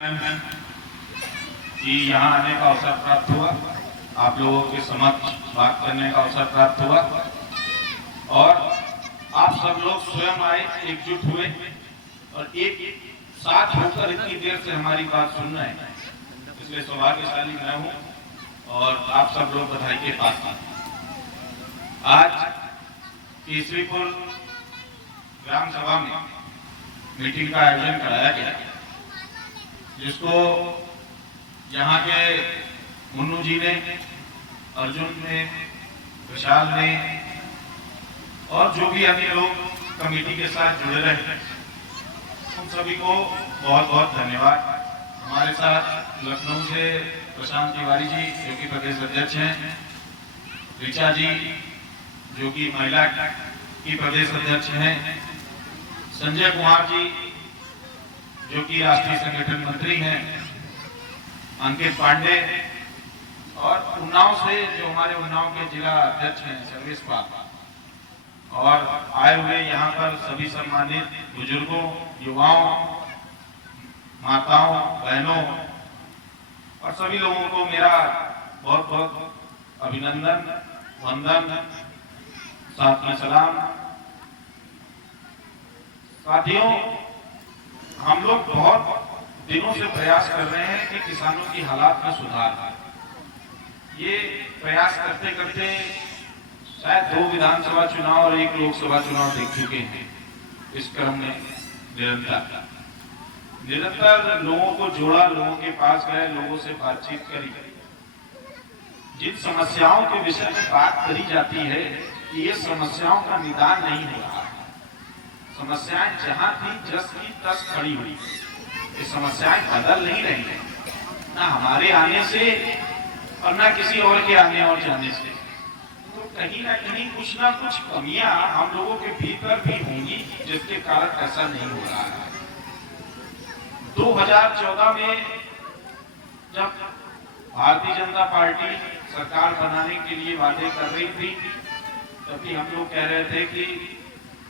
कि यहाँ आने का अवसर प्राप्त हुआ, आप लोगों के समक्ष बात करने का अवसर प्राप्त हुआ और आप सब लोग स्वयं आए, एकजुट हुए और एक साथ होकर इतनी देर से हमारी बात सुन रहे हैं, इसलिए सौभाग्यशाली मैं हूँ और आप सब लोग बधाई के पास हैं। आज केसरीपुर ग्राम सभा में मीटिंग का आयोजन कराया गया, जिसको यहाँ के मुन्नू जी ने, अर्जुन ने, विशाल ने और जो भी अन्य लोग कमेटी के साथ जुड़े रहे, उन सभी को बहुत बहुत धन्यवाद। हमारे साथ लखनऊ से प्रशांत तिवारी जी जो कि प्रदेश अध्यक्ष हैं, ऋचा जी जो कि महिला की प्रदेश अध्यक्ष हैं, संजय कुमार जी जो कि राष्ट्रीय संगठन मंत्री हैं, अंकित पांडे और उन्नाव से जो हमारे उन्नाव के जिला अध्यक्ष हैं सर्वेश पाल, और आए हुए यहाँ पर सभी सम्मानित बुजुर्गों, युवाओं, माताओं, बहनों और सभी लोगों को मेरा बहुत बहुत अभिनंदन, वंदन, साथ में सलाम। साथियों, हम लोग बहुत दिनों से प्रयास कर रहे हैं कि किसानों की हालात में सुधार हो। ये प्रयास करते करते शायद 2 विधानसभा चुनाव और 1 लोकसभा चुनाव देख चुके हैं। इस क्रम में निरंतर लोगों को जोड़ा, लोगों के पास गए, लोगों से बातचीत करी, जिन समस्याओं के विषय में बात करी जाती है कि ये समस्याओं का निदान नहीं हो रहा, समस्याएं जहां थी जस की तस खड़ी हुई, ये समस्याएं बदल नहीं रही है, ना हमारे आने से और ना किसी और के आने और जाने से। तो कहीं ना कहीं कुछ ना कुछ कमियां हम लोगों के भीतर भी होंगी, जिसके कारण ऐसा नहीं हो रहा है। 2014 में जब भारतीय जनता पार्टी सरकार बनाने के लिए वादे कर रही थी, तभी हम लोग कह रहे थे कि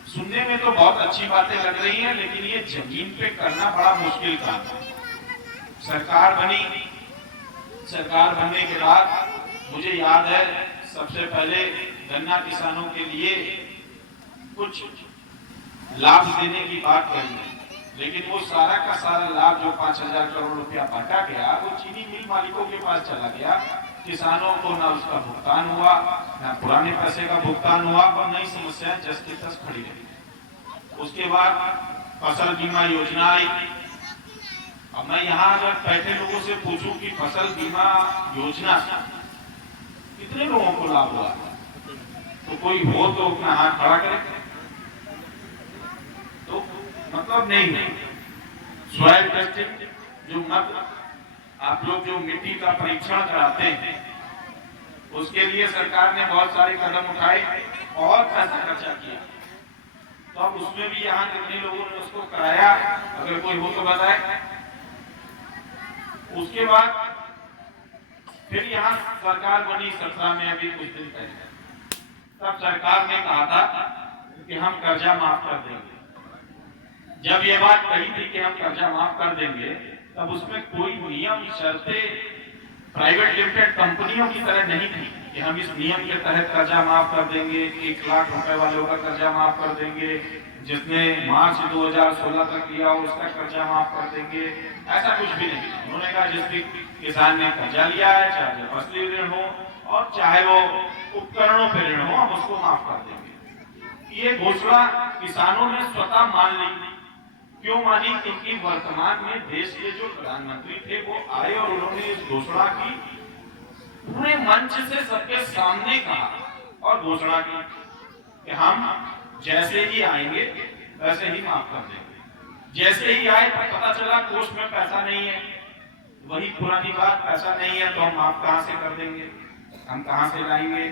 सुनने में तो बहुत अच्छी बातें लग रही हैं, लेकिन ये जमीन पे करना बड़ा मुश्किल काम है। सरकार बनी, सरकार बनने के बाद मुझे याद है सबसे पहले गन्ना किसानों के लिए कुछ लाभ देने की बात कही, लेकिन वो सारा का सारा लाभ जो 5000 करोड़ रुपया बांटा गया, वो चीनी मिल मालिकों के पास चला गया। किसानों को ना उसका भुगतान हुआ, ना पुराने पैसे का भुगतान हुआ और नई समस्याएं जस की तस खड़ी रही। उसके बाद फसल बीमा योजना आई। अब मैं यहाँ अगर बैठे लोगों से पूछूं कि फसल बीमा योजना कितने लोगों को लाभ हुआ, तो कोई हो तो अपना हाथ खड़ा करे, तो मतलब नहीं है। सॉइल टेस्टिंग जो आप लोग जो मिट्टी का परीक्षण कराते हैं, उसके लिए सरकार ने बहुत सारे कदम उठाए और पैसा खर्चा किया, तो अब उसमें भी यहाँ कितने लोगों ने उसको कराया, अगर कोई हो तो बताए। उसके बाद फिर यहाँ सरकार बनी 17 में, अभी कुछ दिन पहले, तब सरकार ने कहा था कि हम कर्जा माफ कर देंगे। जब ये बात कही थी कि हम कर्जा माफ कर देंगे, तब उसमें कोई नियम, शर्तें प्राइवेट लिमिटेड कंपनियों की तरह नहीं थी कि हम इस नियम के तहत कर्जा माफ कर देंगे, 1 लाख रुपए वालों का कर्जा माफ कर देंगे, जिसने मार्च 2016 तक लिया हो उसका कर्जा माफ कर देंगे। ऐसा कुछ भी नहीं। उन्होंने कहा जिस भी किसान ने कर्जा लिया है, चाहे फसली ऋण हो और चाहे वो उपकरणों पर ऋण हो, हम उसको माफ कर देंगे। ये घोषणा किसानों ने स्वतः मान ली। क्यों मानी? क्योंकि वर्तमान में देश के जो प्रधानमंत्री थे वो आए और उन्होंने इस घोषणा की पूरे मंच से सबके सामने कहा और घोषणा की कि हम जैसे ही आएंगे वैसे ही माफ कर देंगे। जैसे ही आए तो पता चला कोष में पैसा नहीं है, वही पुरानी बात, पैसा नहीं है तो हम माफ कहां से कर देंगे, हम कहां से लाएंगे।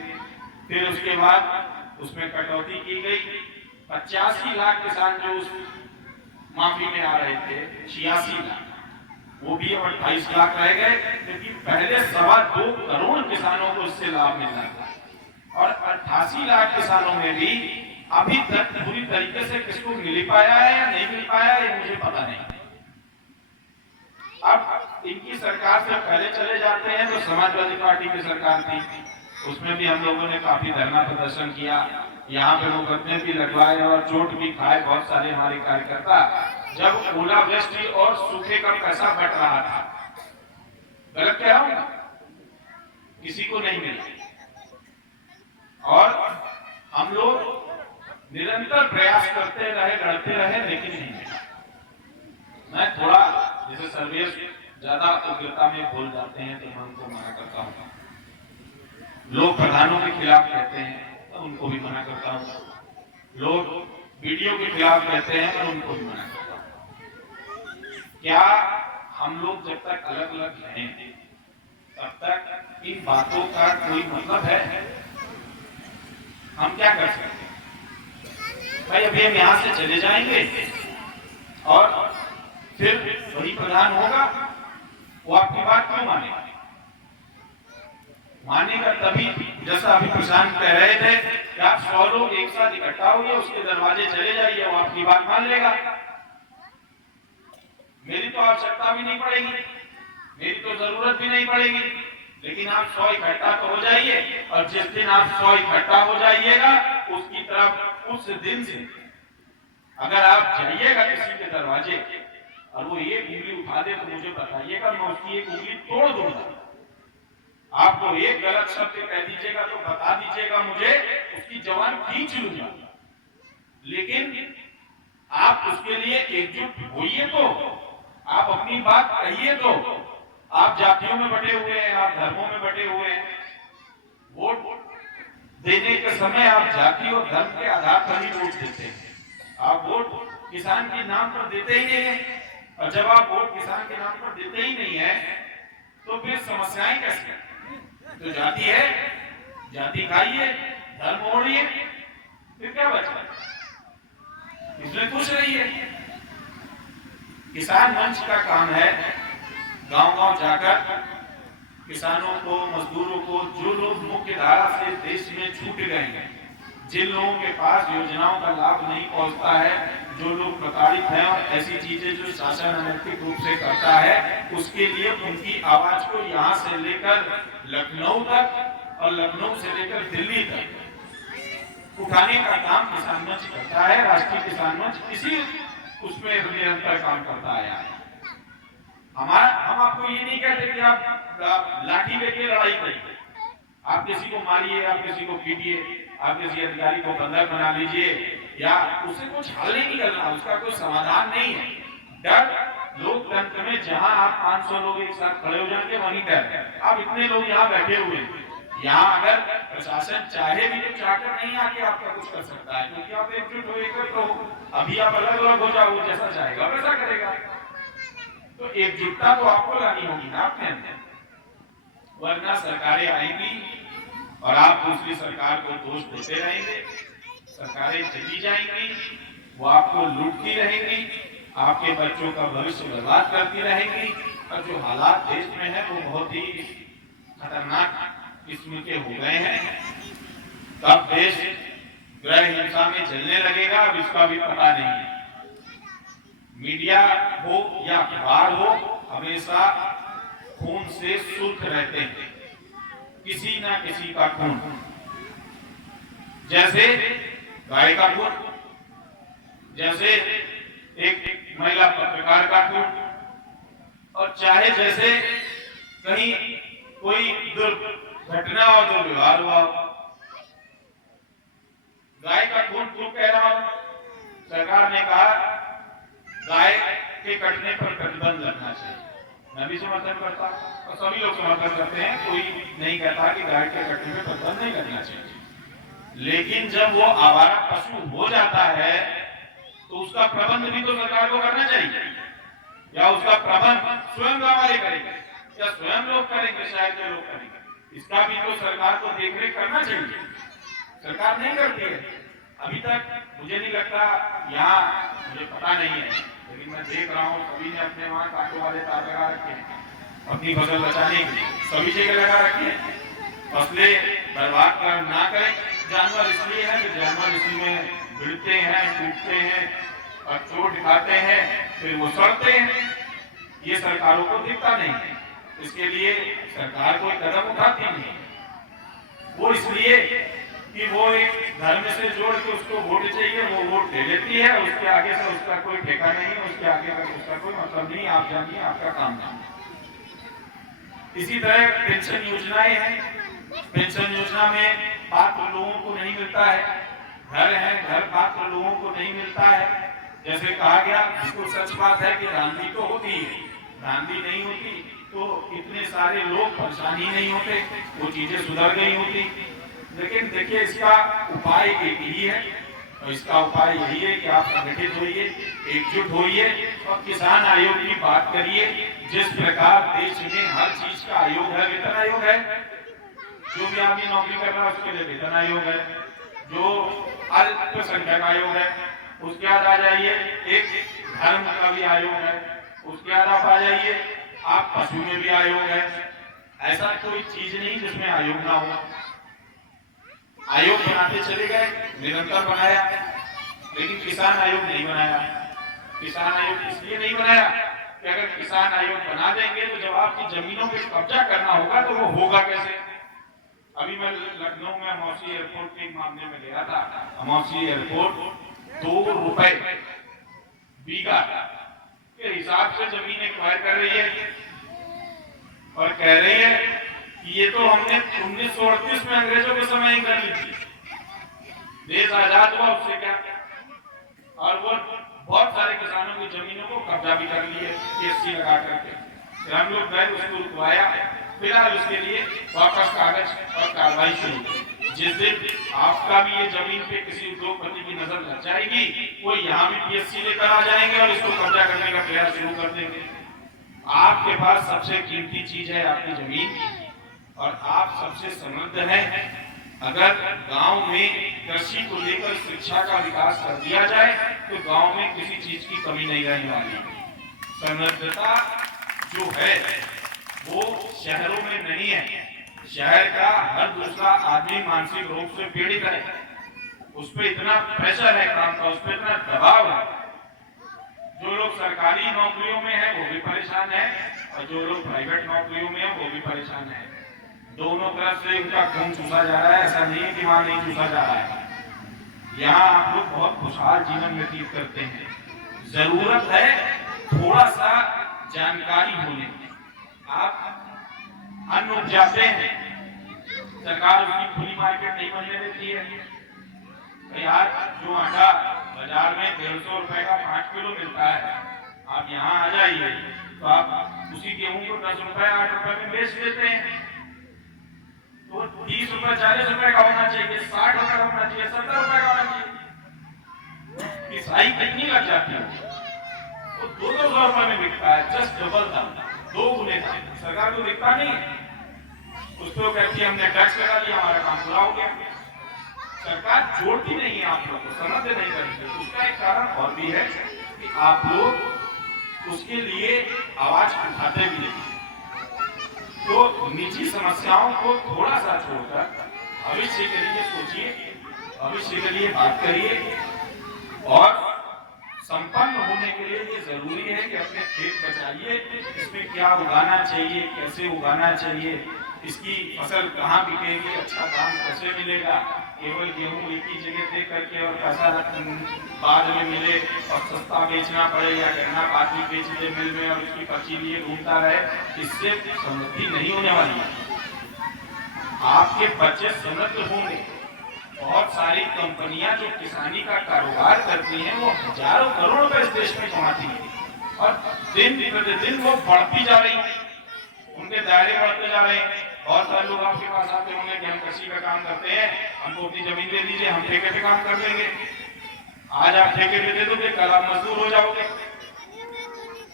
फिर उसके बाद उसमें कटौती की गई। 85 लाख किसान जो उस माफी में आ रहे थे, 86 लाख, वो भी 28 लाख रह गए, क्योंकि पहले 2.25 करोड़ किसानों को इससे लाभ मिलना था और 88 लाख किसानों में भी अभी तक पूरी तरीके से किसको मिल पाया है या नहीं मिल पाया है, मुझे पता नहीं। अब इनकी सरकार से पहले चले जाते हैं तो समाजवादी पार्टी की सरकार थी, उसमें भी हम लोगों ने काफी धरना प्रदर्शन किया, यहाँ पे मुकदमे भी लगवाए और चोट भी खाए बहुत सारे हमारे कार्यकर्ता, जब ओलावृष्टि और सूखे का पैसा बट रहा था। गलत कह रहा हूं? किसी को नहीं मिला और हम लोग निरंतर प्रयास करते रहे, लड़ते रहे, लेकिन नहीं मिला। मैं थोड़ा जैसे सर्वेश ज्यादा उग्रता में बोल जाते हैं तो मैं उनको मना करता हूँ, लोग प्रधानों के खिलाफ कहते हैं तो उनको भी मना करता हूँ, लोग वीडियो के खिलाफ कहते हैं तो उनको भी मना करता हूँ। क्या हम लोग जब तक अलग अलग रहें तब तक इन बातों का कोई मतलब है? हम क्या कर सकते हैं भाई? अभी हम यहाँ से चले जाएंगे और फिर वही प्रधान होगा, वो आपकी बात क्यों मानेगा? मानेगा तभी, जैसा अभी प्रशांत कह रहे थे कि आप 100 लोग एक साथ इकट्ठा होंगे, उसके दरवाजे चले जाइए, वो आपकी बात मान लेगा। मेरी तो आवश्यकता भी नहीं पड़ेगी, मेरी तो जरूरत भी नहीं पड़ेगी, लेकिन आप 100 इकट्ठा तो हो जाइए, और जिस दिन आप 100 इकट्ठा हो जाइएगा उसकी तरफ उस दिन से अगर आप जाइएगा किसी के दरवाजे और वो एक उंगली उठा दे तो मुझे बताइएगा, मैं उसकी एक उंगली तोड़ दूंगा। आपको एक गलत शब्द कह दीजिएगा तो बता दीजिएगा मुझे, उसकी जवान खींच लूंगा। लेकिन आप उसके लिए एकजुट होइए, तो आप अपनी बात कहिए, तो आप जातियों में बटे हुए हैं, आप धर्मों में बटे हुए हैं, वोट देने के समय आप जाति और धर्म के आधार पर ही वोट देते हैं। आप वोट किसान के नाम पर देते ही नहीं है, और जब आप वोट किसान के नाम पर देते ही नहीं है तो फिर समस्याएं कैसे? तो जाति है, जाति खाइए, धर्म ओढ़िए, फिर क्या बचा? इसमें खुश रहिए। किसान मंच का काम है गांव गांव जाकर किसानों को, मजदूरों को, जो लोग मुख्य धारा से देश में छूट गए हैं, जिन लोगों के पास योजनाओं का लाभ नहीं पहुंचता है, जो लोग प्रताड़ित हैं और ऐसी चीजें जो शासन अनैतिक रूप से करता है, उसके लिए उनकी आवाज को यहाँ से लेकर लखनऊ तक और लखनऊ से लेकर दिल्ली तक उठाने का काम किसान मंच करता है। राष्ट्रीय किसान मंच इसी उसमें निरंतर काम करता आया है। हम आपको ये नहीं कहते कि आप लाठी लेके लड़ाई करिए, आप किसी को मारिए, आप किसी को पीटिए, आप किसी अधिकारी को बंधक बना लीजिए, या उससे कुछ हल नहीं निकलना, उसका कोई समाधान नहीं है। डर लोकतंत्र में जहां आप 500 लोग एक साथ खड़े हो जाएंगे वहीं डर है। आप इतने लोग यहाँ बैठे हुए हैं, यहाँ अगर प्रशासन चाहे भी तो चाहकर नहीं आके आपका कुछ कर सकता है, क्योंकि आप एकजुट हो, एकजुट हो। अभी आप अलग अलग हो जाओ, जैसा चाहेगा वैसा करेगा। तो एकजुटता तो आपको लानी होगी ना अपने अंदर, वरना सरकारें आएंगी और आप दूसरी सरकार को दोष देते रहेंगे, सरकारें चली जाएंगी, वो आपको लूटती रहेंगी, आपके बच्चों का भविष्य बर्बाद करती रहेंगी, और जो हालात देश में है वो बहुत ही खतरनाक किस्म के हो गए हैं। तब देश गृह हिंसा में जलने लगेगा, अब इसका भी पता नहीं है। मीडिया हो या अखबार हो, हमेशा खून से सुर्ख रहते हैं, किसी ना किसी का खून, जैसे गाय का खून, जैसे एक महिला पत्रकार का खून, और चाहे जैसे कहीं कोई दुर्घटना और दुर्व्यवहार हुआ। गाय का खून क्यों कह रहा हूं? सरकार ने कहा गाय के कटने पर प्रतिबंध लगना चाहिए, मैं भी समर्थन करता हूं और सभी लोग समर्थन करते हैं, कोई नहीं कहता कि गाय के कटने पर प्रतिबंध नहीं लगना चाहिए। लेकिन जब वो आवारा पशु हो जाता है तो उसका प्रबंध भी तो सरकार को करना चाहिए, या उसका प्रबंध स्वयं गांव वाले करेंगे या स्वयं लोग करेंगे, शहर के लोग करेंगे, इसका भी तो सरकार को देखरेख करना चाहिए। सरकार नहीं करती है अभी तक। मुझे नहीं लगता, यहाँ मुझे पता नहीं है, लेकिन मैं देख रहा हूँ सभी ने अपने वहां कांटों वाले तार लगा रखे हैं अपनी फसल बचाने के लिए, सभी जगह लगा रखे हैं। फसलें बर्बाद कर ना करें। जानवर इसलिए है कि जानवर इसी में भिड़ते हैं, टूटते हैं और चोट खाते हैं, फिर वो सड़ते हैं। ये सरकारों को दिखता नहीं है। इसके लिए सरकार कोई कदम उठाती नहीं, वो इसलिए कि वो एक धर्म से जोड़ के उसको वोट चाहिए, वो वोट दे देती है, उसके आगे से उसका कोई ठेका नहीं है, उसके आगे का उसका कोई मतलब नहीं। आप जानिए, आपका काम नहीं। इसी तरह पेंशन योजनाएं हैं। पेंशन योजना में पात्र लोगों को नहीं मिलता है, घर है, घर पात्र लोगों को नहीं मिलता है। जैसे कहा गया, बिल्कुल सच बात है कि धांधली तो होती है, धांधली नहीं होती तो इतने सारे लोग परेशान ही नहीं होते, वो चीजें सुधर गई होती। लेकिन देखिए, इसका उपाय एक ही है, और इसका उपाय यही है कि आप संगठित होइए, एकजुट होइए और किसान आयोग की बात करिए। जिस प्रकार देश में हर चीज का आयोग है, वेतन आयोग है, जो भी आदमी नौकरी कर रहा है उसके लिए वेतन आयोग है, जो अल्पसंख्यक आयोग है, उसके बाद आ जाइए एक धर्म का भी आयोग है, उसके बाद आप आ जाइए आप पशु में भी आयोग है। ऐसा कोई चीज नहीं जिसमें आयोग ना हो। आयोग बनाते चले गए, निरंतर बनाया, लेकिन किसान आयोग नहीं बनाया। किसान आयोग इसलिए नहीं बनाया कि अगर किसान आयोग बना देंगे तो जब आपकी जमीनों पे कब्जा करना होगा तो वो होगा कैसे। अभी मैं लखनऊ में अमौसी एयरपोर्ट के मामले में गया था। अमौसी एयरपोर्ट 2 रुपए बीघा के हिसाब से जमीन एक्वायर कर रही है और कह रही है कि ये तो हमने 1938 में अंग्रेजों के समय ही कर ली थी, देश आजाद हुआ उससे क्या। और वो बहुत सारे किसानों की जमीनों को कब्जा भी कर लिए पीएससी लगा करके। फिर हम लोग गए, उसको रुकवाया, फिलहाल उसके लिए वापस कागज और कार्रवाई शुरू। जिस दिन आपका भी ये जमीन पे किसी उद्योगपति की नजर लग जाएगी, वो यहाँ भी पीएससी लेकर आ जाएंगे और इसको कब्जा करने का प्रयास शुरू कर देंगे। आपके पास सबसे कीमती चीज है आपकी जमीन, और आप सबसे समृद्ध हैं। अगर गांव में कृषि को लेकर शिक्षा का विकास कर दिया जाए तो गांव में किसी चीज की कमी नहीं रहने वाली। समृद्धता जो है वो शहरों में नहीं है। शहर का हर दूसरा आदमी मानसिक रोग से पीड़ित है, उस पर इतना प्रेशर है काम का, उस पर इतना दबाव है। जो लोग सरकारी नौकरियों में है वो भी परेशान है, और जो लोग प्राइवेट नौकरियों में है वो भी परेशान है। दोनों तरफ से उनका खून चूसा जा रहा है। ऐसा नहीं है कि वहां नहीं चूसा जा रहा है। यहाँ आप लोग बहुत खुशहाल जीवन व्यतीत करते हैं। जरूरत है थोड़ा सा जानकारी होने की। आप अन्न उपजाते हैं, सरकार उसकी खुली मार्केट नहीं बनने देती है। आज जो आटा बाजार में 150 रुपए का 5 किलो मिलता है, आप यहाँ आ जाइए तो आप उसी गेहूं को 10 रुपए 8 रुपए में बेच देते हैं। तो 30 रुपए 40 रुपए का होना चाहिए, 60 रुपए का होना चाहिए, 70 रुपए का होना चाहिए। पिसाई कितनी लग जाती है? वो 200 रुपए में बिकता है, जस्ट डबल दाम, 2 गुने दाम। सरकार को दिखता नहीं है, उसको कहती है हमने टैक्स लगा दिया, हमारा काम पूरा हो गया। सरकार जोड़ती नहीं है आप लोग को, समझते नहीं करेंगे। उसका एक कारण और भी है कि आप लोग उसके लिए आवाज उठाते भी नहीं। तो निजी समस्याओं को थोड़ा सा छोड़कर भविष्य के लिए सोचिए, भविष्य के लिए बात करिए। और संपन्न होने के लिए ये जरूरी है कि अपने खेत बचाइए, इसमें क्या उगाना चाहिए, कैसे उगाना चाहिए, इसकी फसल कहाँ बिकेगी, अच्छा दाम कैसे मिलेगा। केवल गेहूं एक ही जगह दे करके और पैसा बाद में मिले और सस्ता बेचना पड़े, या गन्ना पाती बेच दे मिल में और उसकी पर्ची लिए घूमता रहे, इससे समृद्धि नहीं होने वाली है। आपके बच्चे समृद्ध होंगे। बहुत सारी कंपनियां जो किसानी का कारोबार करती हैं वो हजारों करोड़ रुपए इस देश में कमाती हैं, और दिन प्रतिदिन वो बढ़ती जा रही है, उनके दायरे बढ़ते जा रहे हैं। बहुत सारे लोग आपके पास आते होंगे कि हम कृषि का काम करते हैं, हमको अपनी जमीन दे दीजिए, हम ठेके पे काम कर देंगे। आज आप ठेके पे दे दोगे, कल आप मजदूर हो जाओगे।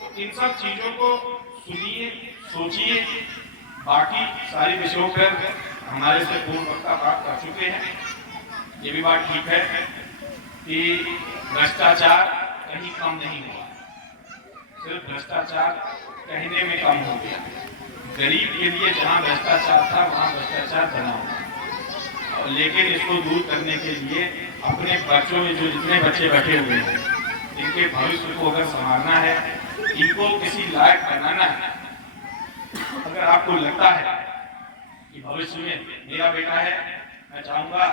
तो इन सब चीजों को सुनिए, सोचिए। बाकी सारी विषयों पर हमारे से पूर्व वक्ता बात कर चुके हैं। ये भी बात ठीक है कि भ्रष्टाचार कहीं कम नहीं हुआ, सिर्फ भ्रष्टाचार कहने में कम हो गया। गरीब के लिए जहां भ्रष्टाचार था वहां भ्रष्टाचार बना हुआ। लेकिन इसको दूर करने के लिए अपने बच्चों में जो जितने बच्चे बैठे हुए हैं, इनके भविष्य को अगर संभालना है इनको किसी लायक बनाना है। अगर आपको लगता है कि भविष्य में मेरा बेटा है, मैं चाहूंगा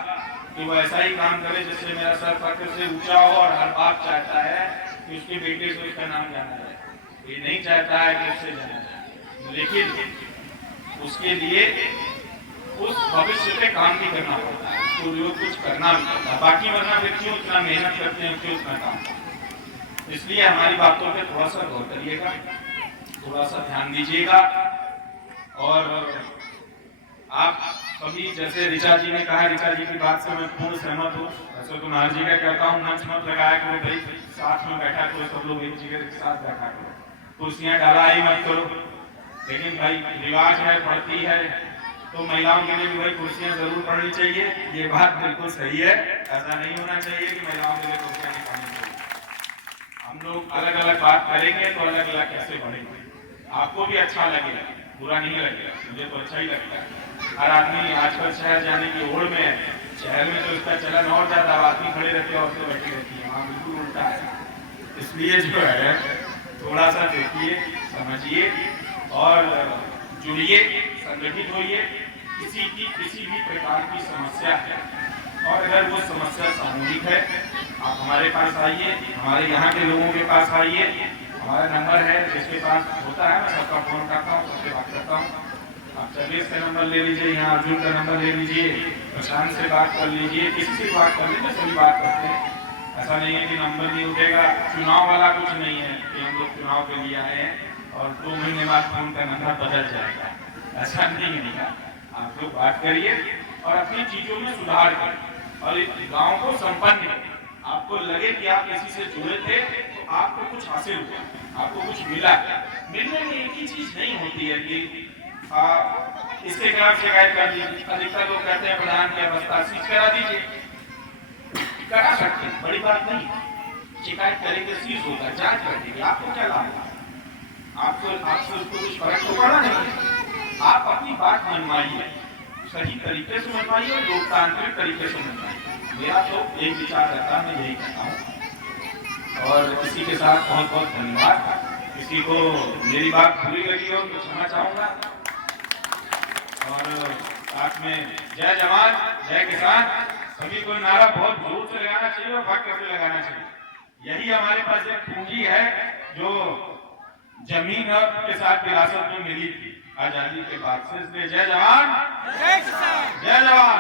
कि वो ऐसा ही काम करे जिससे मेरा सर फख्र से ऊंचा हो, और हर बाप चाहता है कि उसके बेटे से उसका नाम जाना जाए। ये नहीं चाहता है कि उससे जाना जाए, लेकिन उसके लिए उस भविष्य पे काम भी करना पड़ता है, उसको जो कुछ करना भी पड़ता है। बाकी वरना फिर क्यों इतना मेहनत करते हैं, क्यों इतना काम करते हैं। इसलिए हमारी बातों पे थोड़ा सा गौर करिएगा, थोड़ा सा ध्यान दीजिएगा। और आप कभी, जैसे ऋचा जी ने कहा, ऋचा जी की बात से मैं पूर्ण सहमत हूँ। वैसे तो नार जी का कहता हूँ, मंच मत लगाया करो भाई, साथ में बैठा करो, सब लोग एक जगह के साथ बैठा करो, कुर्सियां डाला ही मत करो। लेकिन भाई रिवाज है, पड़ती है, तो महिलाओं के लिए भी भाई कुर्सियां जरूर पड़नी चाहिए। ये बात बिल्कुल सही है, ऐसा नहीं होना चाहिए कि महिलाओं के लिए कुर्सियां नहीं पड़नी चाहिए। हम लोग अलग अलग बात करेंगे तो अलग अलग कैसे बढ़ेंगे, आपको भी अच्छा लगेगा, बुरा नहीं लगेगा, मुझे तो अच्छा ही लगता है। हर आदमी आजकल शहर जाने की होड़ में है, शहर में तो इसका चलन और ज्यादा, आदमी खड़े रहते हैं, औरतें बैठी रहती है, वहाँ बिल्कुल उल्टा है। इसलिए जो है थोड़ा सा देखिए, समझिए और जुड़िए, संगठित होइए। किसी भी प्रकार की समस्या है, और अगर वो समस्या सामूहिक है, आप हमारे पास आइए, हमारे यहाँ के लोगों के पास आइए। हमारा नंबर है, जिसके पास होता है मैं सबका फोन करता हूँ, सबसे बात करता हूँ। आप सर्विस का नंबर ले लीजिए, यहाँ अर्जुन का नंबर ले लीजिए, प्रशांत से बात कर लीजिए, किसी से बात कर लीजिए, सभी बात करते हैं। ऐसा नहीं है कि नंबर नहीं उठेगा, चुनाव वाला कुछ नहीं है कि हम लोग चुनाव के लिए आए हैं और 2 महीने बाद फोन का नंबर बदल जाएगा, ऐसा नहीं है। आप लोग बात करिए और अपनी चीजों में सुधार करें, और इस गांव को संपन्न करें। आपको लगे कि आप किसी से जुड़े थे तो आपको कुछ हासिल हुआ, आपको कुछ मिला। मिलने में एक ही चीज नहीं होती है कि इसके खिलाफ शिकायत कर दीजिए। अधिकतर लोग कहते हैं प्रधान की अवस्था सीज करा दीजिए, करा सकते हैं, बड़ी बात नहीं। शिकायत करेंगे, सीज होगा, जांच कर देंगे, आपको क्या लाभ होगा? आपसे उसको कुछ फर्क तो पड़ा नहीं। आप अपनी बात मनवाइए, सही तरीके से मनवाइए और लोकतांत्रिक तरीके से मनवाइए। मेरा तो एक विचार रहता है, मैं यही कहता हूँ। और इसी के साथ बहुत बहुत धन्यवाद। किसी को मेरी बात बुरी लगी हो तो क्षमा चाहूंगा। और साथ में जय जवान जय किसान, सभी को नारा बहुत जोर से लगाना चाहिए और भक्त से लगाना चाहिए। यही हमारे पास एक पूंजी है जो जमीन के साथ विरासत में मिली थी आजादी के बाद से। इसलिए जय जवान जय किसान, जय जवान।